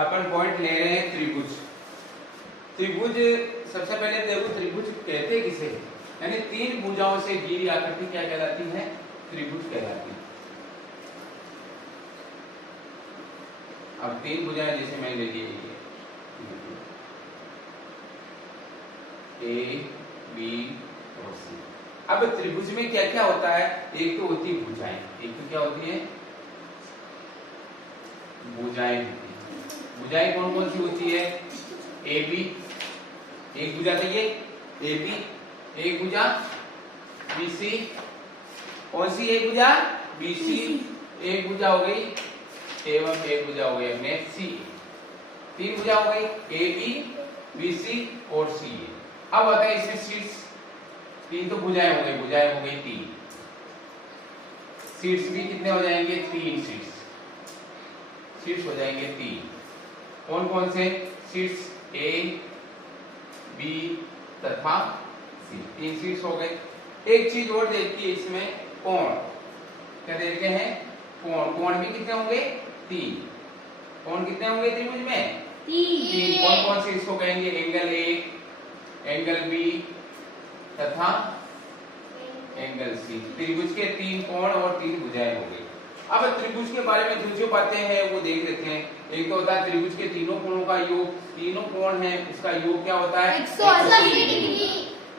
अपन point ले रहे हैं त्रिभुज। त्रिभुज सबसे पहले देखो त्रिभुज कहते किसे, यानी तीन भुजाओं से घिरी आकृति क्या कहलाती है, त्रिभुज कहलाती है। अब तीन भुजाएं जैसे मैंने ले ली ए बी और सी। अब त्रिभुज में क्या क्या होता है, एक तो होती है भुजाएं, एक तो क्या होती है भुजाएं होती है। भुजाएं कौन कौन सी होती है, ए बी, एक भुजा तो ये ए बी, एक भुजा बी सी, कौन सी एक भुजा बी सी, एक भुजा हो गई एवं एक भुजा हो गई अपने सी, तीन भुजा हो गई ए बी बी सी और सी। अब आता है इसमें शीर्ष, तीन तो भुजाएं हो गई, भुजाएं हो गई तीन, शीर्ष भी कितने हो जाएंगे, तीन शीर्ष, शीर्ष हो जाएंगे तीन। कौन कौन से शीर्ष, ए बी तथा सी, तीन शीर्ष हो गए। एक चीज और देखती है इसमें, कोण, क्या देखते हैं कोण, कोण भी कितने होंगे, तीन, कोण कितने होंगे त्रिभुज में, तीन। कौन कौन से इसको कहेंगे, एंगल ए, एंगल बी तथा एंगल सी। त्रिभुज के तीन कोण और तीन भुजाएं हो गई। अब त्रिभुज के बारे में जो बातें हैं वो देख लेते हैं। एक तो होता है त्रिभुज के तीनों कोणों का योग, तीनों कोण है उसका योग क्या होता है 180 डिग्री,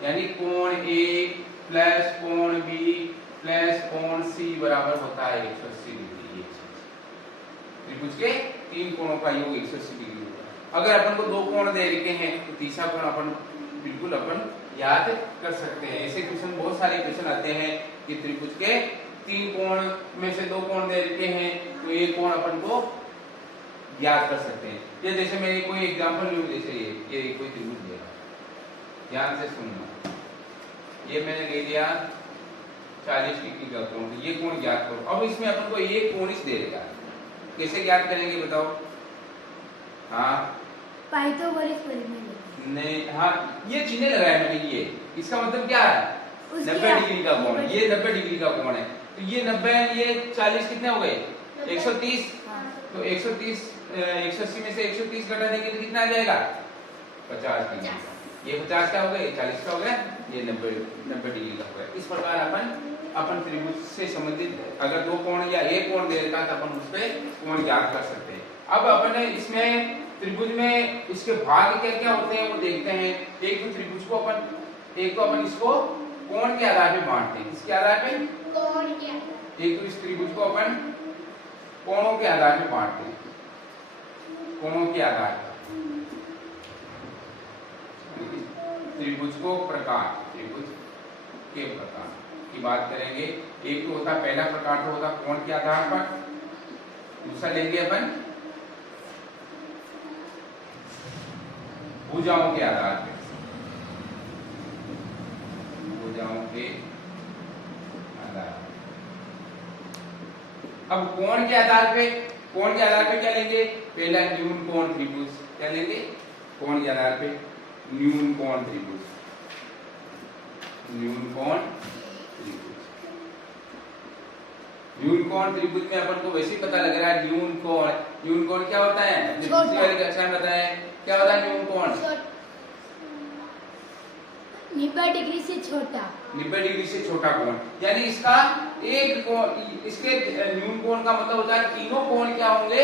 यानी कोण ए प्लस कोण बी प्लस कोण सी बराबर होता है 180 डिग्री। त्रिभुज के तीन कोणों का योग 180 डिग्री होता है। अगर अपन को दो कोण दे रखे हैं तो तीसरा कोण अपन बिल्कुल अपन याद कर सकते हैं। ऐसे क्वेश्चन बहुत सारे क्वेश्चन आते हैं कि त्रिभुज के तीन कोण में से दो कोण दे रखे हैं तो एक कोण अपन को याद कर सकते हैं। ये जैसे मैं कोई एग्जांपल लूं, जैसे ये कोई त्रिभुज ले रहा, ध्यान से सुनना, ये मैंने ले लिया 40 डिग्री का कोण, ये कोण ज्ञात करो। अब इसमें अपन को एक कोण इस दे देगा, कैसे ज्ञात करेंगे बताओ, हाँ पाइथागोरस प्रमेय नहीं, हाँ ये चिन्ह लगाया मैंने, ये इसका मतलब क्या है 90 डिग्री का कोण, ये 90 डिग्री का कोण है। तो ये 90 ये 40 कितने हो गए 130, तो 130 180 में से 130 घटा देंगे तो कितना आ जाएगा 50 डिग्री। ये 50 का हो गया, ये 40 का हो गया, ये 90 डिग्री का हो गया। इस प्रकार अपन त्रिभुज से संबंधित अगर दो कोण या एक कोण दे रखा तो अपन उस पे कोण ज्ञात कर सकते हैं। अब अपन इसमें त्रिभुज में इसके भाग क्या क्या होते हैं वो देखते हैं। एक तो त्रिभुज को अपन इसको कोण के आधार पे बांटते हैं, इसके आधार पे कोण के, एक तो इस त्रिभुज को अपन कोणों के आधार पे बांटते हैं, कोणों के आधार पर त्रिभुज को प्रकार, त्रिभुज के प्रकार की बात करेंगे। एक तो होता पहला प्रकार तो होता कोण के आधार पर, दूसरा लेंगे अपन भुजाओं के आधार पर, भुजाओं के आधार। अब कोण के आधार पे, कोण के आधार पे क्या लेंगे, पहला न्यून कोण त्रिभुज, क्या लेंगे कोण के आधार पे न्यून कोण त्रिभुज, न्यून कोण त्रिभुज। न्यून कोण त्रिभुज में अपन को वैसे ही पता लग रहा है न्यून कोण क्या होता है, पिछली वाली कक्षा में बताया क्या होता है न्यून कोण, 90 डिग्री से छोटा, 90 डिग्री से छोटा कोण। यानी इसका एक कोण, इसके न्यून कोण का मतलब होता है तीनों कोण क्या होंगे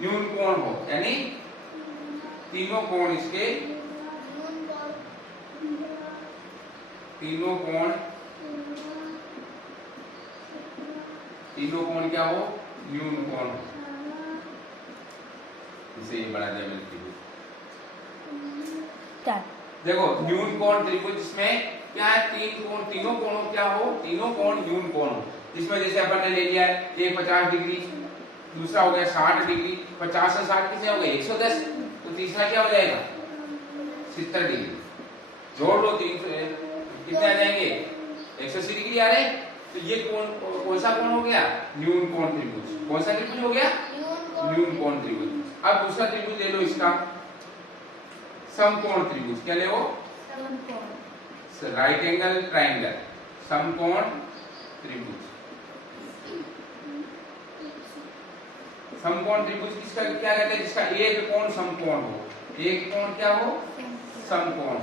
न्यून कोण हो, यानी तीनों कोण इसके, तीनों कोण क्या हो न्यून कोण हो। इसे ये बड़ा लेवल त्रिभुज, देखो न्यून कोण त्रिभुज इसमें क्या है, तीन कोण, तीनों कोणों क्या हो, तीनों कोण न्यून कोण हो। जिसमें जैसे अपन ने ले लिया है ये 50 डिग्री, दूसरा हो गया 60 डिग्री, 50 से 60 कितने हो गए 110, तो तीसरा क्या हो जाएगा 70 डिग्री। जोड़ लो तीन, कितने आ जाएंगे 180 डिग्री आ रहे। तो ये कौन सा कोण हो गया न्यून कोण त्रिभुज, कौन सा त्रिभुज हो गया न्यून कोण त्रिभुज। अब दूसरा त्रिभुज ले लो इसका समकोण त्रिभुज, क्या ले वो राइट एंगल ट्राइंगल, समकोण त्रिभुज, समकोण त्रिभुज किसका क्या कहते हैं? जिसका एक कोण समकोण हो। एक कोण क्या हो? समकोण।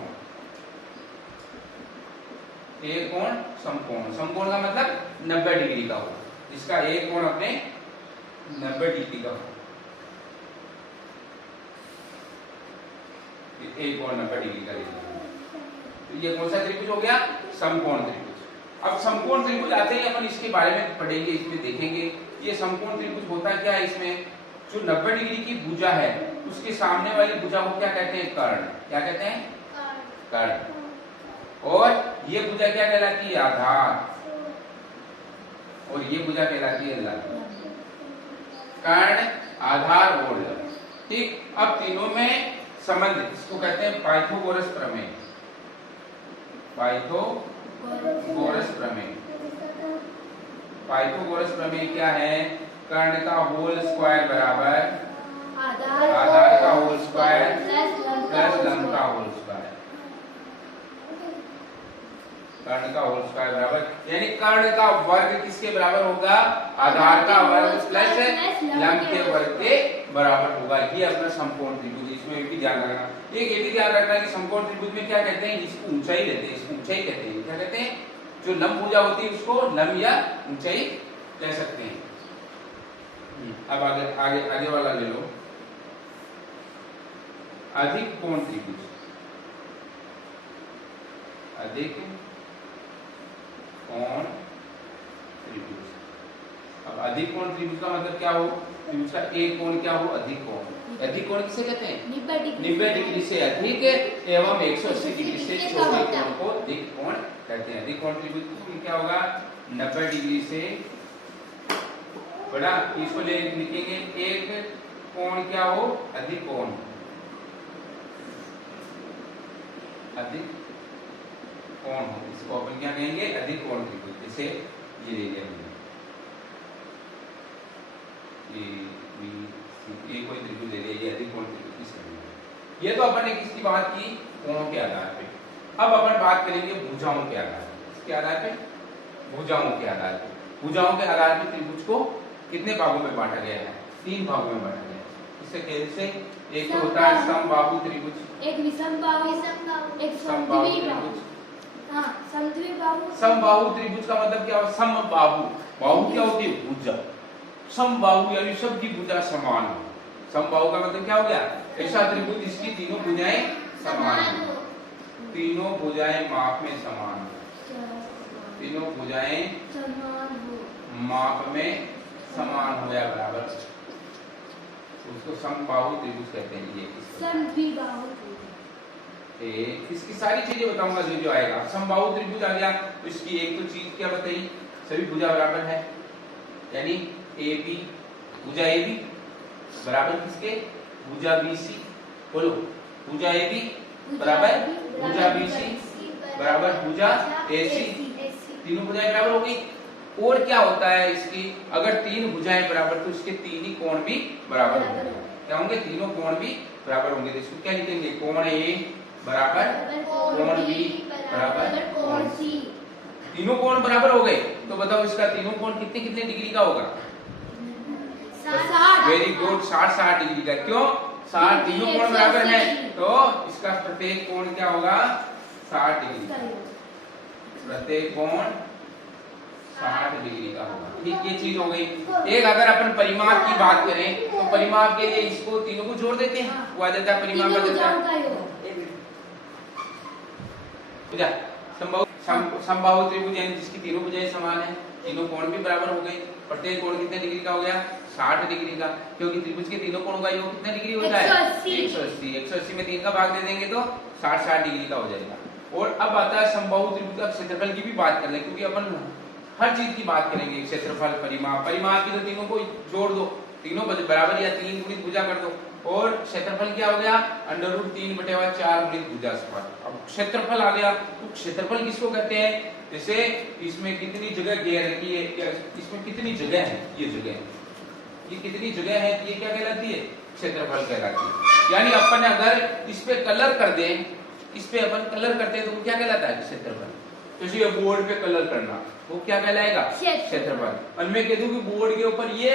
एक कोण समकोण। समकोण का मतलब 90 डिग्री का हो, जिसका एक कोण अपने 90 डिग्री का हो। एक कोण 90 डिग्री का लेंगे, तो ये कौन सा त्रिभुज हो गया? समकोण त्रिभुज। अब समकोण त्रिभुज आते ही अपन इसके बारे में पढ़ेंगे, इसमें देखेंगे ये समकोण त्रिभुज होता क्या है। इसमें जो 90 डिग्री की भुजा है उसके सामने वाली भुजा को क्या कहते हैं? कर्ण। क्या कहते हैं? कर्ण। और ये भुजा क्या कहलाती है? आधार। और ये भुजा कहलाती है लंब। कर्ण, आधार और लंब। ठीक, अब तीनों में संबंध, इसको कहते हैं पाइथागोरस प्रमेय। पाइथागोरस प्रमेय। पाइथागोरस प्रमेय क्या है? कर्ण का होल स्क्वायर बराबर आधार का होल स्क्वायर प्लस लंब का होल स्क्वायर। कर्ण का होल स्क्वायर बराबर, यानी कर्ण का वर्ग किसके बराबर होगा? आधार का वर्ग प्लस लंब के वर्ग के बराबर होगा। ये अपना समकोण त्रिभुज। इसमें भी ध्यान रखना, एक ये भी ध्यान रखना कि समकोण त्रिभुज में क्या कहते हैं? इसको ऊंचाई लेते हैं, इसको ऊंचाई कहते हैं। क्या कहते हैं? जो लंब भुजा होती है उसको लंब या ऊंचाई कह सकते हैं। अब आगे वाला ले लो, अधिक कोण त्रिभुज। अधिक कोण त्रिभुज। अब अधिक कोण त्रिभुज का मतलब क्या हो? त्रिभुज का एक कोण क्या हो? अधिक कोण। अधिक कोण किसे कहते हैं? 90 डिग्री से अधिक एवं 180 डिग्री से छोटे कोण को अधिक कोण कहते हैं। अधिक कोण त्रिभुज में क्या होगा? 90 डिग्री से बड़ा, इसको लिखेंगे एक कोण क्या हो? अधिक कोण। अधिक कोण हो, इसको अपन क्या कहेंगे? अधिक कोण त्रिभुज। जैसे ये ले लिया हमने, ये कोई त्रिभुज ले लिया, ये अधिक कोण त्रिभुज किसका? ये तो अपन ने किसकी बात की? कोणों के आधार पे। अब अपन बात करेंगे भुजाओं के आधार पे। किसके आधार पे? भुजाओं के आधार पे। भुजाओं के आधार पे त्रिभुज को कितने भागों में बांटा गया है? 3 भागों में बांटा गया है। इससे कैसे? एक तो होता है समबाहु त्रिभुज, एक विषमबाहु, एक समबाहु समद्विबाहु। त्रिभुज। हाँ, समद्विबाहु। समबाहु त्रिभुज का मतलब क्या है? समबाहु। बाहु क्या होती है? भुजा। समबाहु यानी सबकी भुजा समान हो। समबाहु का मतलब क्या हो गया? ऐसा त्रिभुज जिसकी तीनों भुजाएं समान हो। तीनों भुजाएं माप में समान हो। तीनों भुजाएं माप में समान हो या बराबर, उसको समबाहु त्रिभुज कहते हैं। ये समद्विबाहु। इसकी सारी चीजें बताऊंगा जो जो आएगा। समबाहु त्रिभुज आ गया तो इसकी एक तो चीज क्या बताई? सभी भुजा बराबर है, यानी AB भुजा AB बराबर किसके? भुजा BC। बोलो, भुजा AB बराबर भुजा BC बराबर भुजा AC। तीनों भुजाएं बराबर हो गई। और क्या होता है इसकी? अगर 3 भुजाएं बराबर तो इसके 3 ही कोण भी बराबर होंगे। क्या होंगे? तीनों कोण भी बराबर होंगे। तो इसको क्या लिखेंगे? कोण A बराबर कोण B बराबर कोण C। तीनों कोण बराबर हो गए तो बताओ इसका तीनों कोण कितने कितने डिग्री का होगा? 60। वेरी गुड, 60 डिग्री का। क्यों? 60 तीनों कोण बराबर है तो इसका प्रत्येक कोण क्या होगा? 60 डिग्री का। प्रत्येक कोण 60 डिग्री का होगा। ठीक, ये चीज हो गई। एक अगर अपन परिमाप की बात करें तो परिमाप के लिए इसको तीनों को जोड़ देते हैं, वो आ जाता है परिमाप आ जाता है। समबाहु त्रिभुज यानी जिसकी तीनों भुजाएं समान है, तीनों कोण भी बराबर हो गए। प्रत्येक कोण कितने डिग्री का हो गया? 60 डिग्री का। क्योंकि त्रिभुज के तीनों कोणों का योग कितने डिग्री होता है? 180। 180 में 3 का भाग दे देंगे तो 60 डिग्री का हो जाएगा। और अब आता है समबाहु त्रिभुज का क्षेत्रफल की भी बात कर ले, क्योंकि अपन हर चीज की बात करेंगे। क्षेत्रफल, परिमाप। परिमाप की तो तीनों को जोड़ दो, तीनों बराबर या 3 गुणित भुजा कर दो। और क्षेत्रफल क्या हो गया? √3/4 गुणित भुजा स्क्वायर। अब क्षेत्रफल आ गया तो क्षेत्रफल किसको कहते हैं? जैसे इसमें कितनी जगह घेर रखी है, इसमें कितनी जगह है, ये जगह है, ये कितनी जगह है, ये क्या कहलाती है? क्षेत्रफल कहलाती है। यानी अपन अगर इस पे कलर कर दें, इस पे अपन कलर करते हैं तो वो क्या कहलाता है? क्षेत्रफल। जैसे ये बोर्ड पे कलर करना, वो क्या कहलाएगा? क्षेत्रफल। और मैं कह दूं कि बोर्ड के ऊपर ये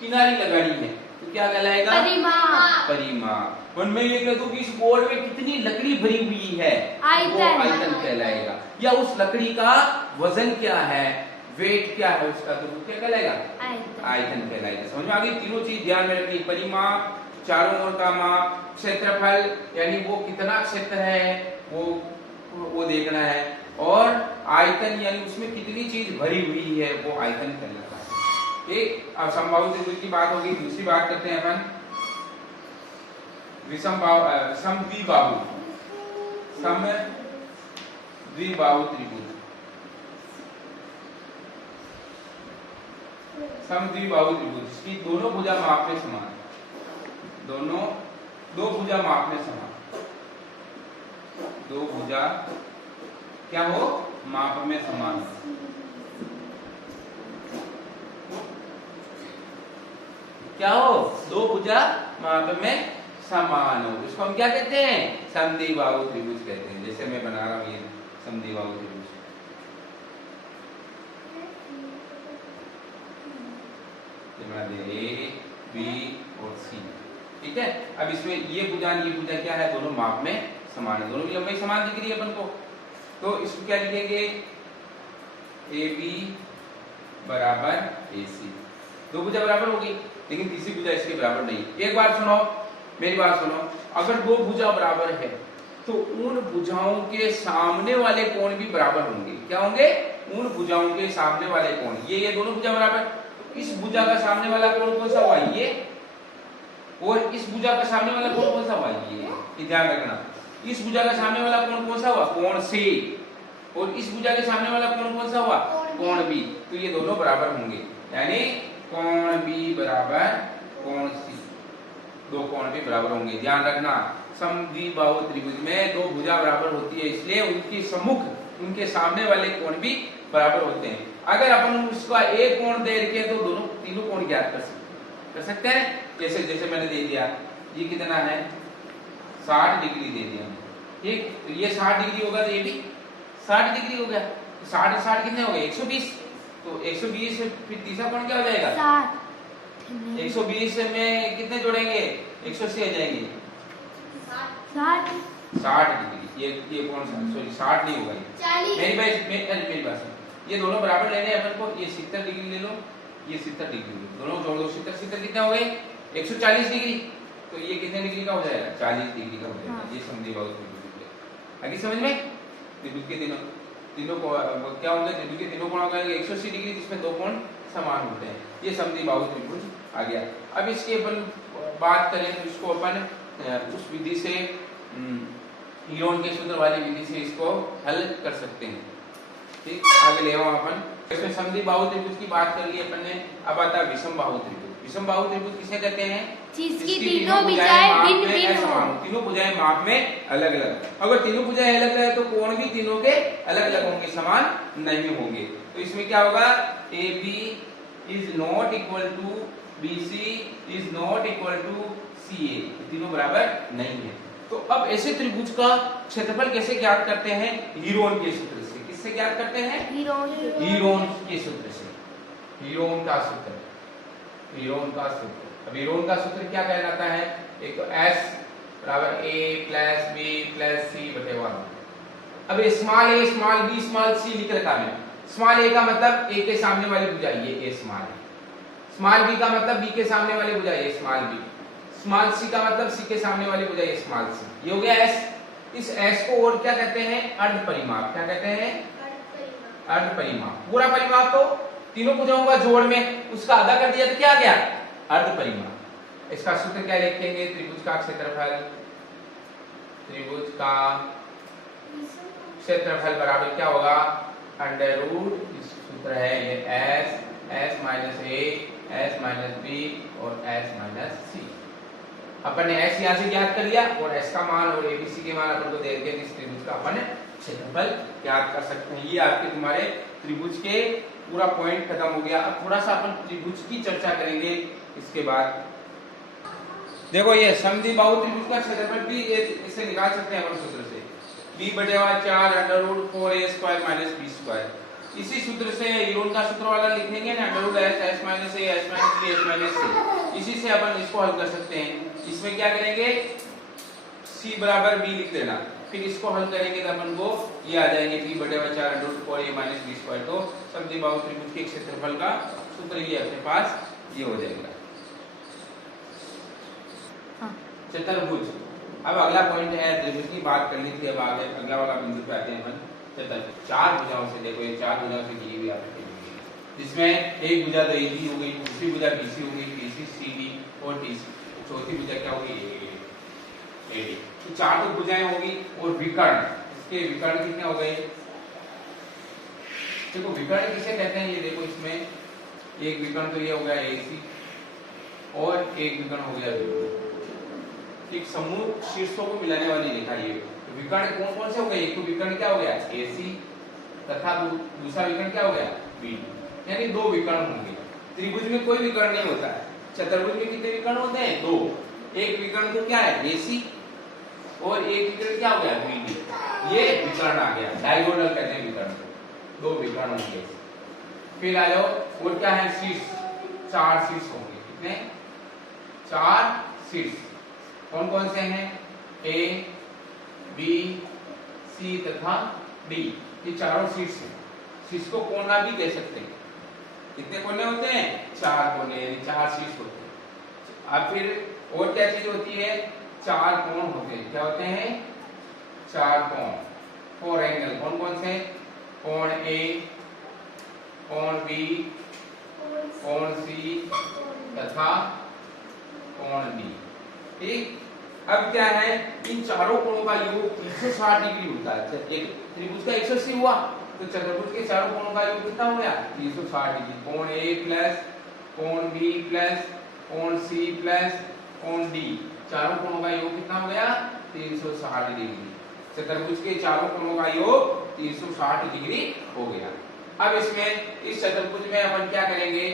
किनारी लगानी है तो क्या कहलाएगा? परिमाप। परिमाप। और मैं ये कह दूं कि इस बोर्ड में कितनी लकड़ी भरी हुई है, वो आयतन कहलाएगा। या उस लकड़ी का वजन क्या है, वेट क्या है उसका, तो वो क्या कहलाएगा? आयतन कहलाएगा। समझ में आ गई? तीनों चीज ध्यान में रखनी। परिमाप, चारों ओर का माप, क्षेत्रफल यानी वो कितना क्षेत्र है वो देखना है, और आयतन यानी उसमें कितनी चीज भरी हुई है वो आयतन कहलाता है। ठीक। अब समबाहु त्रिभुज की बात होगी। दूसरी बात करते हैं अपन समद्विबाहु त्रिभुज। समद्विबाहु त्रिभुज की दोनों भुजा माप में समान, दोनों दो भुजा माप में समान, दो भुजा क्या हो? माप में समान। क्या हो? दो भुजा माप में समान हो, इसको हम क्या कहते हैं? समद्विबाहु त्रिभुज कहते हैं। जैसे मैं बना रहा हूं ये समद्विबाहु त्रिभुज, ए बी और सी। ठीक है। अब इसमें ये भुजा क्या है? दोनों माप में समान है, दोनों की लंबाई समान दिख रही है अपन को, तो इसको क्या लिखेंगे? ए बी बराबर ए सी। दो भुजा बराबर होगी, लेकिन तीसरी भुजा इसके बराबर नहीं। एक बार सुनो, मेरी बात सुनो, अगर दो भुजा बराबर है तो उन भुजाओं के सामने वाले कोण भी बराबर होंगे। क्या होंगे? उन भुजाओं के सामने वाले कोण, ये दोनों भुजा बराबर, तो इस भुजा का सामने वाला कोण कौन सा हुआ? ये। और इस भुजा का सामने वाला कोण कौन सा हुआ? ये ध्यान रखना। इस भुजा का सामने वाला कोण कौन सा हुआ? कोण सी। और इस भुजा के सामने वाला कोण कौन सा हुआ? कोण बी। तो ये दोनों बराबर होंगे, यानी कोण बी बराबर कोण सी, दो कोण भी बराबर होंगे। ध्यान रखना, समद्विबाहु त्रिभुज में दो भुजा बराबर होती है, इसलिए उनके सम्मुख, उनके सामने वाले कोण भी बराबर होते हैं। अगर अपन उसका एक कोण दे रखे तो दोनों तीनों कोण ज्ञात कर सकते हैं। जैसे जैसे मैंने दे दिया, ये कितना है? 60 डिग्री दे दिया। ठीक, तो ये 60 डिग्री होगा तो ये भी 60 डिग्री हो गया। 60 60 कितने हो गए? 120। तो 120 फिर तीसरा कोण क्या हो जाएगा? 120 में कितने जोड़ेंगे? 180 आ जाएंगे। 60 डिग्री। ये कौन सा? सॉरी 60 नहीं होगा ये। मेरी बात सुनो, ये दोनों बराबर लेने हैं अपन को। ये 70 डिग्री ले लो, ये 70 डिग्री ले लो, दोनों जोड़ दो। 70 कितने हो गए? 140 डिग्री। तो ये कितने डिग्री का हो जाएगा? 40 डिग्री का हो जाएगा। ये समद्विबाहु त्रिभुज है। आगे समझ में? त्रिभुज के तीनों को क्या होंगे? त्रिभुज के तीनों कोण होंगे 180 डिग्री, जिसमें दो कोण समान होते हैं। ये समद्विबाहु त्रिभुज आ गया। अब इसकी अपन बात करें तो इसको अपन उस विधि से, हीरोन के सूत्र वाली विधि से इसको हल कर सकते हैं। ठीक, आगे ले आओ अपन। इसमें समद्विबाहु त्रिभुज की बात कर ली अपन ने। अब आता है विषमबाहु त्रिभुज। विषमबाहु त्रिभुज किसे कहते हैं? जिसकी तीनों भुजाएं भिन्न-भिन्न हो। तीनों भुजाएं माप में अलग अलग। अगर तीनों भुजाएं अलग अलग है तो कोण भी तीनों के अलग अलग होंगे, समान नहीं होंगे। तो इसमें क्या होगा? A B is not equal to B C is not equal to C A, तीनों बराबर नहीं है। तो अब ऐसे त्रिभुज का क्षेत्रफल कैसे ज्ञात करते हैं? हीरोन के सूत्र से। किससे ज्ञात करते हैं? हीरोन के सूत्र से। हीरोन का सूत्र। अब हीरोन का सूत्र क्या कहलाता है? एक तो S बराबर A plus B plus C बटे 1। अब small a small b small c लिख रखा है। स्मॉल a का मतलब a के सामने वाली भुजा ये a स्मॉल है। स्मॉल b का मतलब b के सामने वाली भुजा ये स्मॉल b। स्मॉल c का मतलब c के सामने वाली भुजा ये स्मॉल c। ये हो गया S। इस S को और क्या कहते हैं? अर्ध परिमाप। क्या कहते हैं? अर्ध परिमाप। पूरा परिमाप तो तीनों भुजाओं का जोड़ में उसका आधा कर दिया तो क्या आ गया? अर्ध परिमाप। इसका सूत्र क्या लिखेंगे? त्रिभुज का क्षेत्रफल, त्रिभुज का क्षेत्रफल बराबर क्या होगा? अंडर रूट, सूत्र है ये s minus a s minus b और s माइनस c। अपन ने s यहाँ से ज्ञात कर लिया और s का मान और abc के मान अपन को दे दिया। इस त्रिभुज का अपन क्षेत्रफल ज्ञात कर सकते हैं। ये आपके तुम्हारे त्रिभुज के पूरा पॉइंट खत्म हो गया। अब थोड़ा सा अपन त्रिभुज की चर्चा करेंगे इसके बाद। देखो ये समद्विबाहु त्रिभुज का क्षेत्रफल भी इसे निकाल सकते हैं अपन सूत्र से। b बटे 4 under root 4a square minus b square. इसी सूत्र से यूरोन का सूत्र वाला लिखेंगे ना, under root S S minus A S minus B S minus C. इसी से अपन इसको हल कर सकते हैं। इसमें क्या करेंगे, c बराबर b लिख देना, फिर इसको हल करेंगे तो अपन को ये आ जाएंगे b बटे 4 under root 4a minus b square. तो समद्विबाहु त्रिभुज के क्षेत्रफल का सूत्र ये अपने पास ये हो जाएगा। चतुर्भुज। अब अगला पॉइंट है त्रिभुज की बात करनी थी, अब आगे अगला वाला बिंदु पे आते हैं अपन। चतुर्भुज चार भुजाओं से, देखो ये चार भुजाओं से घिरी हुई आपकी त्रिभुज है, जिसमें एक भुजा तो AB हो गई, दूसरी भुजा BC हो गई, तीसरी CD और तीसरी चौथी भुजा क्या होगी AD। तो चार तो भुजाएं होगी और विकर्ण, इसके विकर्ण कितने हो गए, देखो विकर्ण किसे कहते हैं, ये देखो इसमें एक विकर्ण तो ये हो गया AC और एक विकर्ण हो गया BD। एक समूह शीर्षों को मिलाने वाली रेखा ये। तो विकर्ण कौन कौन से हो गए, एक तो विकर्ण क्या हो गया AC तथा दूसरा विकर्ण क्या हो गया BD, यानी दो विकर्ण होंगे। त्रिभुज में कोई विकर्ण नहीं होता है, चतुर्भुज में कितने विकर्ण होते हैं, दो। एक विकर्ण तो क्या है AC और एक विकर्ण क्या हो गया BD, ये विकर्ण आ गया, डायगोनल कहते हैं विकर्ण को, दो विकर्ण होंगे। फिर आ जाओ और क्या है शीर्ष, चार शीर्ष होंगे, कितने, चार शीर्ष। कौन कौन से हैं, A, B, C तथा D, ये चारों शीर्ष हैं। शीर्ष को कोना भी कह सकते हैं। कितने कोने होते हैं, चार कोने, यानी चार शीर्ष होते हैं। अब फिर और क्या चीज होती है, चार कोण होते हैं, क्या होते हैं, चार कोण, फोर एंगल। कौन कौन से, कोण A, कोण B, कोण C तथा कोण D। ठीक, अब क्या है, इन चारों कोणों का योग 360 डिग्री होता है। एक त्रिभुज का 180 हुआ तो चतुर्भुज के चारों कोणों का योग कितना हो गया, 360 डिग्री। कोण A प्लस कोण B प्लस कोण C प्लस कोण D, चारों कोणों का योग कितना हो गया, 360 डिग्री। चतुर्भुज के चारों कोणों का योग 360 डिग्री हो गया। अब इसमें इस चतुर्भुज में अपन क्या करेंगे,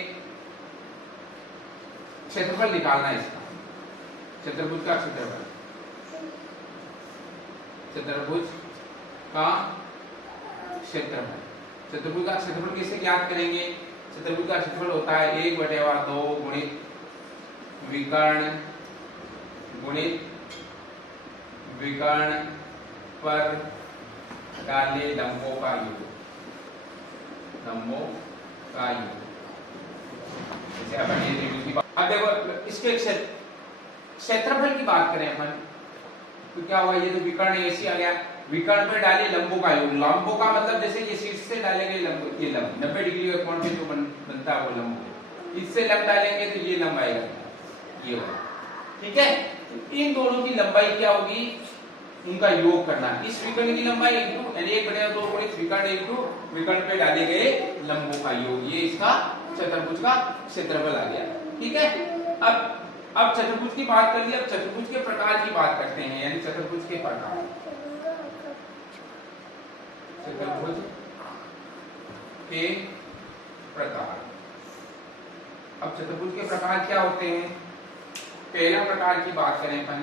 क्षेत्रफल निकालना है इसका, चतुर्भुज का क्षेत्रफल, चतुर्भुज का क्षेत्रफल। चतुर्भुज का क्षेत्रफल कैसे ज्ञात करेंगे, चतुर्भुज का क्षेत्रफल होता है 1/2 गुणित विकर्ण गुणित विकर्ण पर डाले लंबों का योग, लंबों का योग। जैसे अपन ये त्रिभुज की बात, अब देखो इसके क्षेत्रफल की बात करें अपन तो क्या हुआ, ये जो विकर्ण AC आ गया, विकर्ण पे डाले लंबों का योग। लंबों का मतलब जैसे ये शीर्ष से डालेंगे लंब, ये लंब 90 डिग्री के कोण पे जो बनता है वो लंब, इससे लंब डालेंगे तो ये लंब आएगा, ये होगा। ठीक है, इन दोनों की लंबाई क्या होगी, उनका योग करना। इस विकर्ण की लंबाई इंटू यानी 1/2 गुणित विकर्ण इंटू विकर्ण पे डाले गए लंबों का योग, ये इसका चतुर्भुज का क्षेत्रफल आ गया। ठीक है, अब चतुर्भुज की बात कर ली, अब चतुर्भुज के प्रकार की बात करते हैं, यानी चतुर्भुज के प्रकार। चतुर्भुज के प्रकार, अब चतुर्भुज के प्रकार क्या होते हैं, पहला प्रकार की बात करें अपन,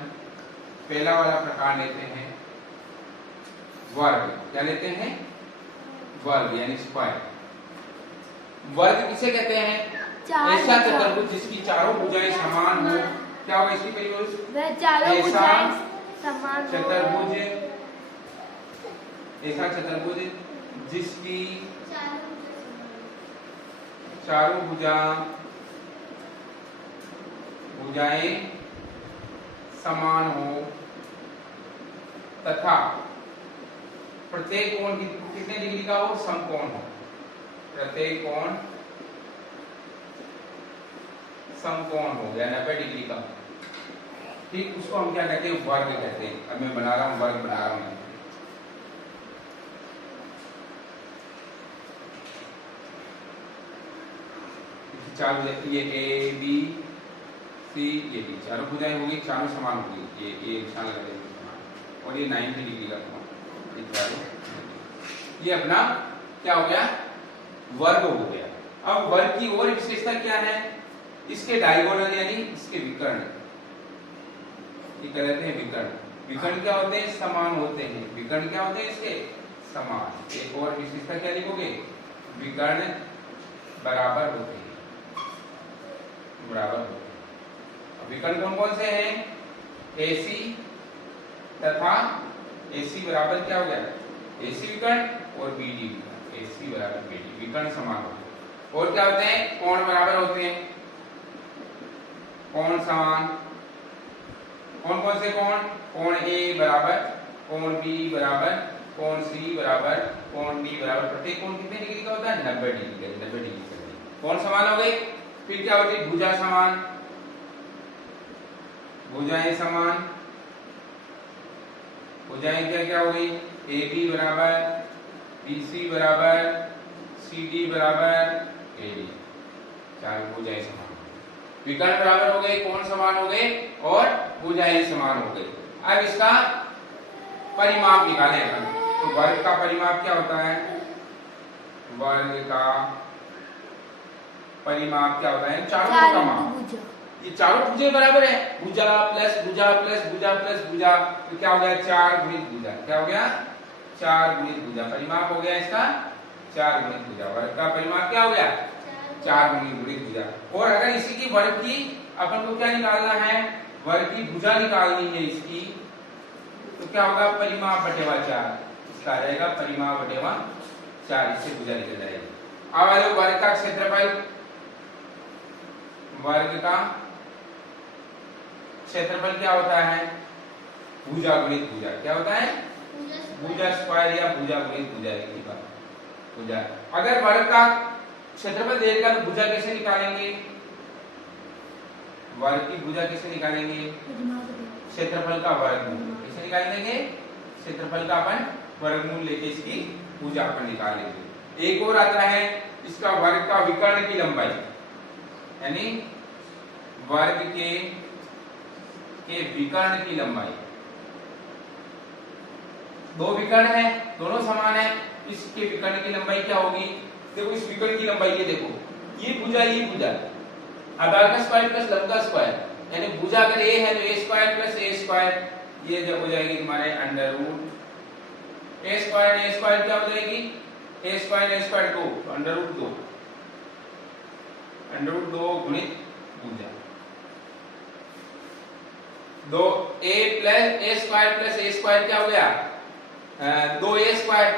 पहला वाला प्रकार लेते हैं वर्ग। क्या लेते हैं, वर्ग यानी स्क्वायर। वर्ग किसे कहते हैं, ऐसा चतुर्भुज जिसकी चारों भुजाएं समान हो। क्या होगा इसकी परिभाषा, ऐसा चतुर्भुज, ऐसा चतुर्भुज जिसकी चारों भुजाएं समान हो तथा प्रत्येक कोण कितने डिग्री का हो, समकोण हो। प्रत्येक कोण समकोण हो या 90 डिग्री का। ठीक, उसको हम क्या कहते हैं, वर्ग कहते हैं। अब मैं बना रहा हूं, वर्ग बना रहा हूं। चारों ये A B C ये B, चारों भुजाएं होगी, चारों समान होगी, ये निशान लगा देंगे समान, और ये 90 डिग्री का कोण, ये अपना क्या हो गया, वर्ग हो गया। अब वर्ग की और विशेषता क्या है, इसके डायगोनल यानी इसके विकर्ण, ये कहते हैं विकर्ण। विकर्ण क्या होते हैं, समान होते हैं। विकर्ण क्या होते हैं, इसके समान। एक और विशेषता क्या लिखोगे, विकर्ण बराबर होते हैं, बराबर होते हैं। विकर्ण कौन कौन से हैं? AC तथा AC बराबर क्या हो गया? AC विकर्ण और BD विकर्ण। AC बराबर BD विकर्ण समान होते हैं। और क्या होते हैं? कोण बराबर होते हैं, कोण समान। कौन कौन से कोण? कोण A बराबर, कोण B बराबर, कोण C बराबर, कोण D बराबर। प्रत्येक कोण कितने डिग्री का होता है? 90 डिग्री का। 90 डिग्री का कोण समान हो गए। फिर क्या होती है? भुजा समान, भुजाएं समान। भुजाएं क्या क्या हो गई? AB बराबर, BC बराबर, CD बराबर, AD। चार भुजाएं समान। विकर्ण बराबर हो गए, कोण समान हो गए और भुजाएं समान हो गई। अब इसका परिमाप निकालें अपन। तो वर्ग का परिमाप क्या होता है? वर्ग का परिमाप क्या होता है? चारों का माप। ये चारों भुजा बराबर है, भुजा प्लस भुजा प्लस भुजा प्लस भुजा, तो क्या हो गया? 4 गुणित भुजा। क्या हो गया? 4 गुणित भुजा। परिमाप हो गया इसका 4 गुणित भुजा। वर्ग का परिमाप क्या हो गया? 4 गुणित भुजा। और अगर इसी की वर्ग की अपन को क्या निकालना है? वर्ग की भुजा निकालनी है इसकी, तो क्या होगा? परिमाप बटेवा 4। इसका आ जाएगा परिमाप बटेवा 4, इससे भुजा निकल जाएगी। अब आ जाओ वर्ग का क्षेत्रफल। वर्ग का क्षेत्रफल क्या होता है? भुजा गुणित भुजा। क्या होता है? भुजा स्क्वायर या भुजा गुणित भुजा की बात। भुजा अगर वर्ग का क्षेत्रफल देगा तो भुजा कैसे निकालेंगे? वर्ग की भुजा कैसे निकालेंगे? क्षेत्रफल का वर्गमूल। कैसे निकालेंगे? क्षेत्रफल का अपन वर्गमूल लेके इसकी भुजा अपन निकाल लेंगे। एक और आता है इसका वर्ग का विकर्ण की लंबाई, यानी वर्ग के विकर्ण की लंबाई। दो विकर्ण है, दोनों समान है, इसके विकर्ण की लंबाई क्या होगी? देखो इस विकर्ण की लंबाई ये देखो, ये भुजा आधार का स्क्वायर प्लस लंब का स्क्वायर, यानी भुजा अगर a है तो a square plus a square, ये जब हो जाएगी तुम्हारे अंडर रूट a स्क्वायर क्या हो जाएगी? a स्क्वायर 2, अंडर रूट 2 गुणित भुजा। 2a स्क्वायर क्या हो गया? 2a स्क्वायर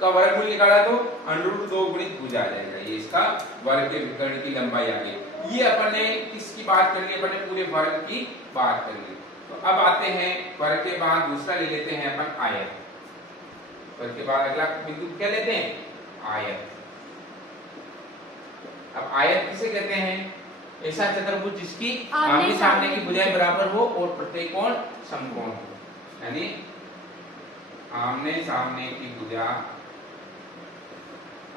का वर्गमूल निकाला तो अंडर रूट 2 गुणित भुजा आ जाएगा। ये इसका वर्ग के विकर्ण की लंबाई आ गई। ये अपन ने किसकी बात कर ली? अपन ने पूरे वर्ग की बात कर ली। तो अब आते हैं वर्ग के बाद दूसरा ले लेते हैं अपन आयत। वर्ग के बाद अगला बिंदु क्या लेते हैं? आयत। अब आयत किसे कहते हैं? ऐसा चतुर्भुज जिसकी आमने सामने की भुजाएं बराबर हो और प्रत्येक कोण समकोण हो, यानी आमने सामने की भुजा,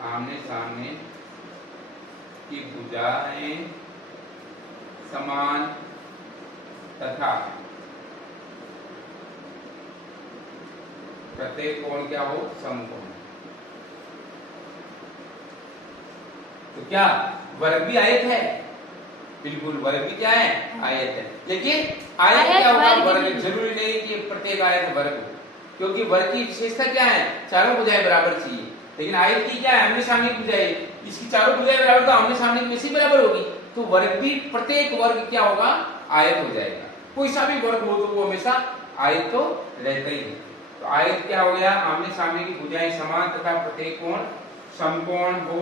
आमने सामने की भुजाएं समान तथा प्रत्येक कोण क्या हो? समकोण। तो क्या वर्ग भी आयत है? बिल्कुल, वर्ग भी क्या है? आयत है। लेकिन आयत क्या होगा? वर्ग। जरूरी नहीं कि प्रत्येक आयत वर्ग हो, क्योंकि वर्ग की विशेषता क्या है? चारों भुजाएं बराबर चाहिए। लेकिन आयत की क्या है? आमने सामने की भुजाएं, इसकी चारों भुजाएं बराबर तो आमने सामने की वैसे बराबर होगी, तो वर्ग भी प्रत्येक वर्ग क्या होगा? आयत हो जाएगा। कोई सा भी वर्ग हो तो वो हमेशा आयत तो रहता ही है। तो आयत क्या हो गया? आमने सामने की भुजाएं समान तथा प्रत्येक कोण समकोण हो,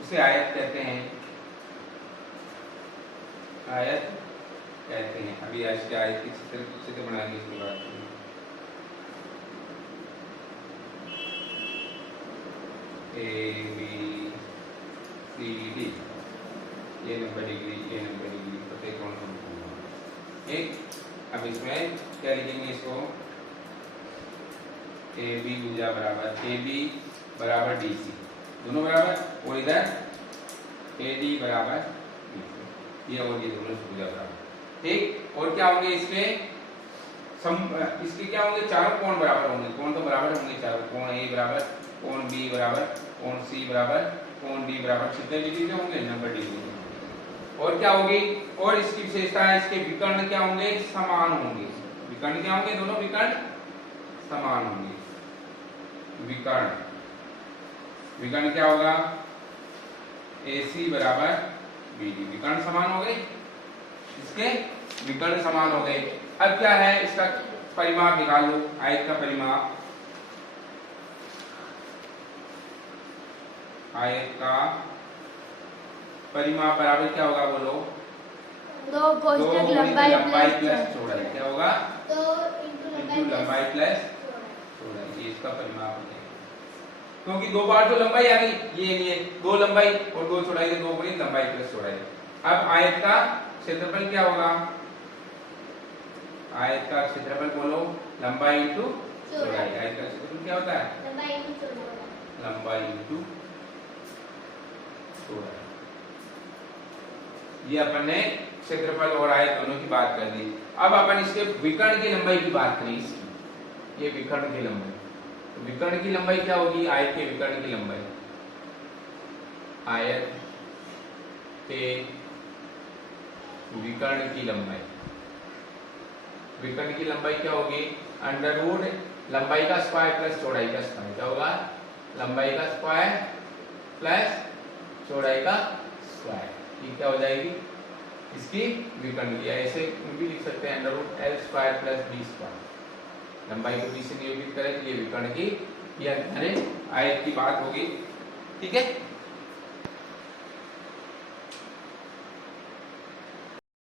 उसे आयत कहते हैं। आयत कहते हैं। अभी आज के आयत की चित्र बनाएंगे इसके बाद। A B C D, ये 90 डिग्री, ये 90 डिग्री, प्रत्येक कोण समकोण। ठीक, अब इसमें क्या लिखेंगे? इसको AB भुजा बराबर AB बराबर DC, दोनों बराबर, और इधर AD बराबर ये और ये दोनों भुजा बराबर। ठीक, और क्या होंगे इसके? इसके क्या होंगे? चारों कोण बराबर होंगे। कोण तो बराबर होंगे चारों। कोण A बराबर, कोण B बराबर, कोण C बराबर, कोण D बराबर। कितने डिग्री के होंगे? 90 डिग्री। और क्या होगी? और इसकी विशेषता है इसके विकर्ण क्या होंगे? समान होंगे। विकर्ण क्या होंगे? दोनों विकर्ण समान होंगे। विकर्ण विकर्ण क्या होगा, AC बराबर BD। विकर्ण समान हो गए, इसके विकर्ण समान हो गए। अब क्या है, इसका परिमाप निकाल लो, आयत का परिमाप, आयत का परिमाप बराबर क्या होगा बोलो, 2 कोष्ठक लंबाई प्लस प्लस चौड़ाई। क्या होगा, 2 इंटू लंबाई प्लस चौड़ाई, ये इसका परिमाप हो जाएगा। क्योंकि दो बार तो लंबाई आ गई, ये नहीं है, 2 लंबाई और 2 चौड़ाई, 2 गुणी लंबाई प्लस चौड़ाई। अब आयत का क्षेत्रफल क्या होगा, आयत का क्षेत्रफल बोलो, लंबाई इंटू चौड़ाई। आयत का क्षेत्रफल क्या होता है, लंबाई इंटू चौड़ाई। ये अपन ने क्षेत्रफल और आयत दोनों की बात कर दी। अब अपन इसके विकर्ण की लंबाई की बात करें, इसकी, ये विकर्ण की लंबाई। तो विकर्ण की लंबाई क्या होगी, आयत के विकर्ण की लंबाई, आयत के विकर्ण की लंबाई, विकर्ण की लंबाई क्या होगी, अंडर रूट लंबाई का स्क्वायर प्लस चौड़ाई का स्क्वायर। क्या होगा, लंबाई का स्क्वायर प्लस चौड़ाई का स्क्वायर। ये क्या हो जाएगी, इसकी विकर्ण की। ऐसे भी लिख सकते हैं, under root L square plus B square. लंबाई को B से निरूपित करें तो ये विकर्ण की, ये हमारे आयत की बात होगी। ठीक है।